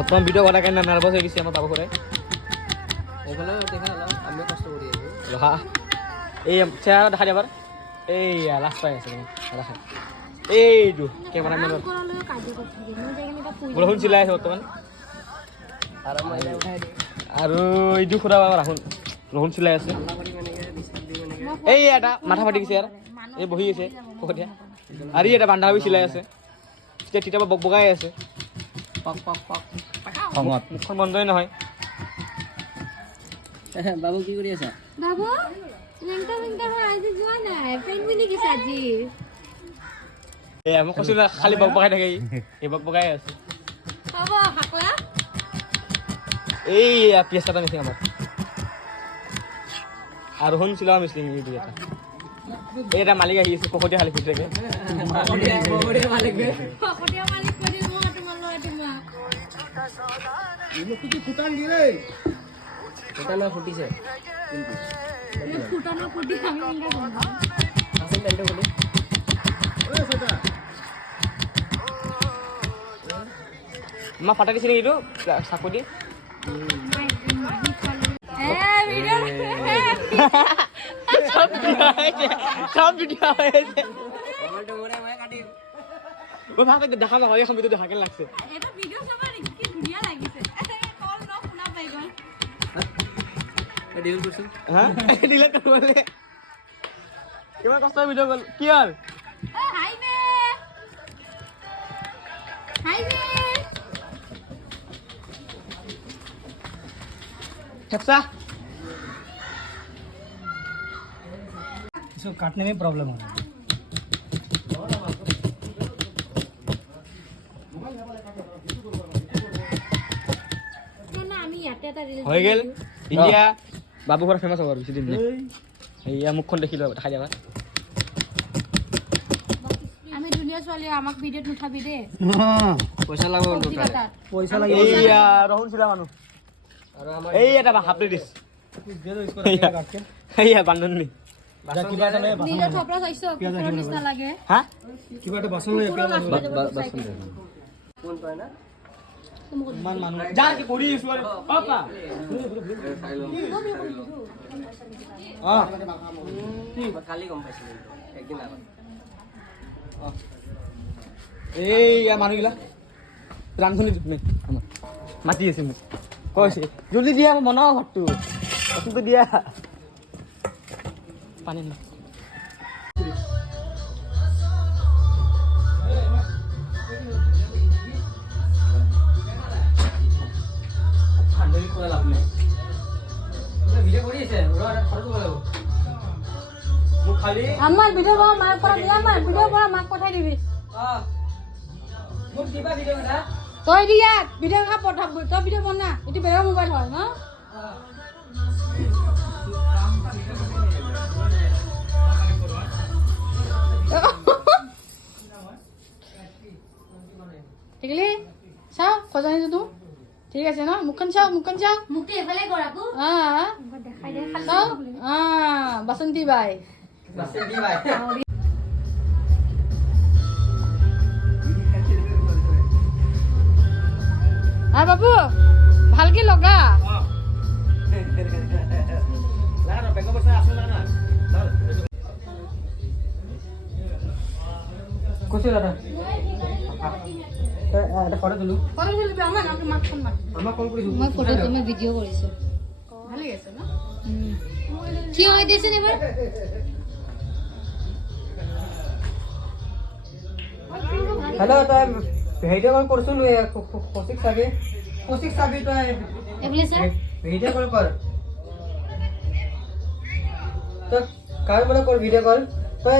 বর্তমান ভিডিও করা কেন নার্ভাস হয়ে গেছি আমার বাবু করে ওগুলো দেখা হলো আমি কষ্ট করি হ্যাঁ এই চেহারা দেখা যাবার এই লাস্ট পাই আছে দেখা এইটো ক্যামেরাম্যান বৰষুণ চিলাই আছে বৰ্তমান আৰু এইটো খুৰা ৰাহুল ৰহুন চিলাই আছে এই এটা মাথা ফাটি গৈছে ইয়াৰ এই বহি আছে পকতীয়া আৰু এটা বান্ধাবী চিলাই আছে তেতিয়া তিতাবা বগাই আছে পক পক পক খঙত মুখখন বন্ধই নহয় বাবু কি কৰি আছা বাবু লেংটা লেংটা হৈ আজি যোৱা নাই ফ্ৰেণ্ড বুলি কি সাজি এই আমি কৈছো না খালি বগাই থাকে এই বগাই আছে হ'ব হাকলা এই পিয়াছটা নিছে আমাৰ আৰু ৰোহন চিলাই মিছলিং এই দুটা এটা মালিক আহি আছে পকতীয়া খালি ফুটে পকতীয়া মালিক পকতীয়া মালিক কৰি মই তোমালৈ তোমাক কি ফুটান দিলে ফুটান ফুটিছে কিন্তু ফুটানো ফুটি আমি ইংগা গম আছে টেন্টো ফুটি ওই সেটা মা ফাটা দিছে নেকি এইটো চাকৰি সব ভিডিও হয়েছে টমেটো মোরে মই কাটিম ও ভাগে দেখা না হয় এখন ভিডিও দেখা কেন লাগছে এটা ভিডিও চাবা কি ধুনিয়া লাগিছে কল ন শুনা পাই গল ডিল করছো হ্যাঁ ডিলিট করলে কিমান কষ্ট ভিডিও কল কি আর হাই বে হাই বে হেপসা इसको काटने में प्रॉब्लम हो रहा है না আমি ইয়াতে এটা ৰিল হৈ গেল ইন্ডিয়া বাবু ঘৰ ফেমাস হ'ব বেছি দিন নাই এইয়া মুখখন দেখিলো দেখাই যাবা আমি দুনিয়া ছোৱালী আমাক ভিডিঅ'ত নুঠাবি দে পয়সা লাগবে চব্জি কাটাত पैसा लगे এইয়া ৰহুন চিলা মানুহ আর আমার এই এটা হাফ প্লেট दे दो इसको रखेगा काट के এইয়া বান্ধনী जा किबा এটা ले নিজৰ থপৰা চাইছো কুকুৰৰ নিচিনা লাগে হা किबा এটা বাসন ले কুকুৰৰ प्याज বাচন কোন পায় না মান মানুষ যা কি কৰি আছো আৰু পাপা কালি গম পাইছিলো একদিন আগত এইয়া মানুহগিলা ৰান্ধনি আমাৰ মাতি আছে মোক কৈছে জলদি দিয়া মই বনাওঁ ভাতটো ভাতটো দিয়া পানী নি আমাৰ ভিডিঅ' কৰা মাক পৰা দিয়া আমাৰ ভিডিঅ' কৰা মাক পঠাই দিবি মোক দিবা ভিডিও এটা তই দিয়া ভিডিঅ' কা পঠাব তই ভিডিঅ' বনা এইটো বেলেগ মোবাইল হয় ন ঠিক আছে চাও খজানিটো তো ঠিক আছে ন মুখখন চাও মুখটো এফালে কৰাটো দেখাই দে চাও বাসন্তী বাই বাসন দি ভাই বাবু ভালকে লগা কৈছে দাদা এটা ফটো দিলো ফটো তুলিবি আমাৰ নামটো মাক ফোন মাৰ আমাক কল কৰিছো মই ফটো তুমি ভিডিঅ' কৰিছো ভালে আছে ন কি হয় দেচোন এবাৰ হ্যালো তাই ভিডিও কল করছো নি কৌশিক সাবি তো এফালে স্যার ভিডিও কল কর তো কার বলে কর ভিডিও কল তো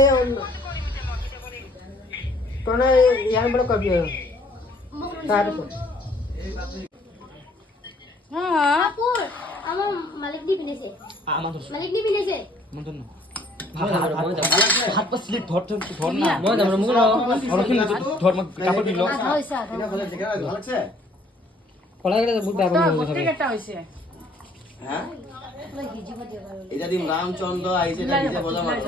কোন ইয়ার বলে কর তার আপুর আমার মালিক দি পিনেছে আমাৰ মালিক দি পিনেছে মন্তন হাত পা স্লিপ ধর ধর না মই যাম মোক ধর কাপড় পিন্ধ কলা গেলে বহুত বেয়া পাব গোটেই কেইটা হৈছে এটা দিম রামচন্দ্র আইছে এটা নিজে বজা মার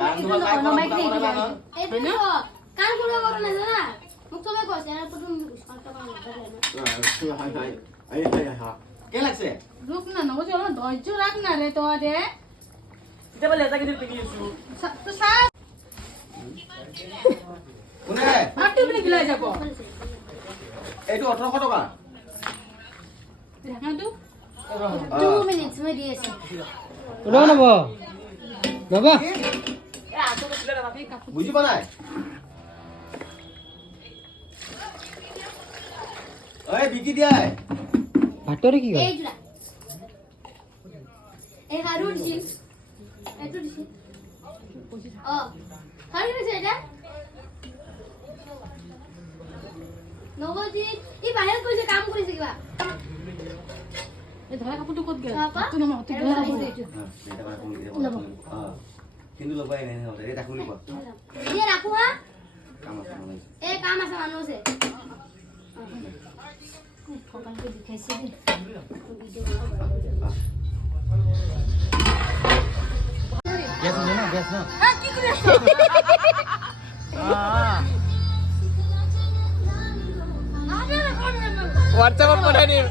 কান ধোয়া কাই করা কান পুরো করো না জানা মুখ তো কইছে আর প্রথম উস্কানটা না আই কে লাগছে রুক না নগো চলো ধৈর্য রাখ না রে তোরে এটা বলে এটা কিন্তু পিকি আছো তো সাহ কোনে আটটি মিনিট গিলাই যাব এইটো 1800 টাকা দেখা তো 2 minutes में दिए से ওটা নেব বাবা বুঝি পা নাই ওই বিকি দিয়াই ভাতরে কি এই জুড়া এই হারুন জি এটো দিছি ও হারুন আছে এটা নবজি ই বাহিৰত কইছে কাম কৰিছে কিবা এই ধৰা কাপোৰটো ক'ত গেল পাপা তো নম তো ধৰা কাপোৰ এটা মানে কম দিলে কিন্তু লবাই নাই না এটা খুলি পা ये राखू हां কাম আছে মানে ए काम আছে মানুহ আছে ফকান কে দেখাইছে দি গ্যাস না গ্যাস না হ্যাঁ কি কৰি আছ হোয়াটসঅ্যাপত পঠাই দিম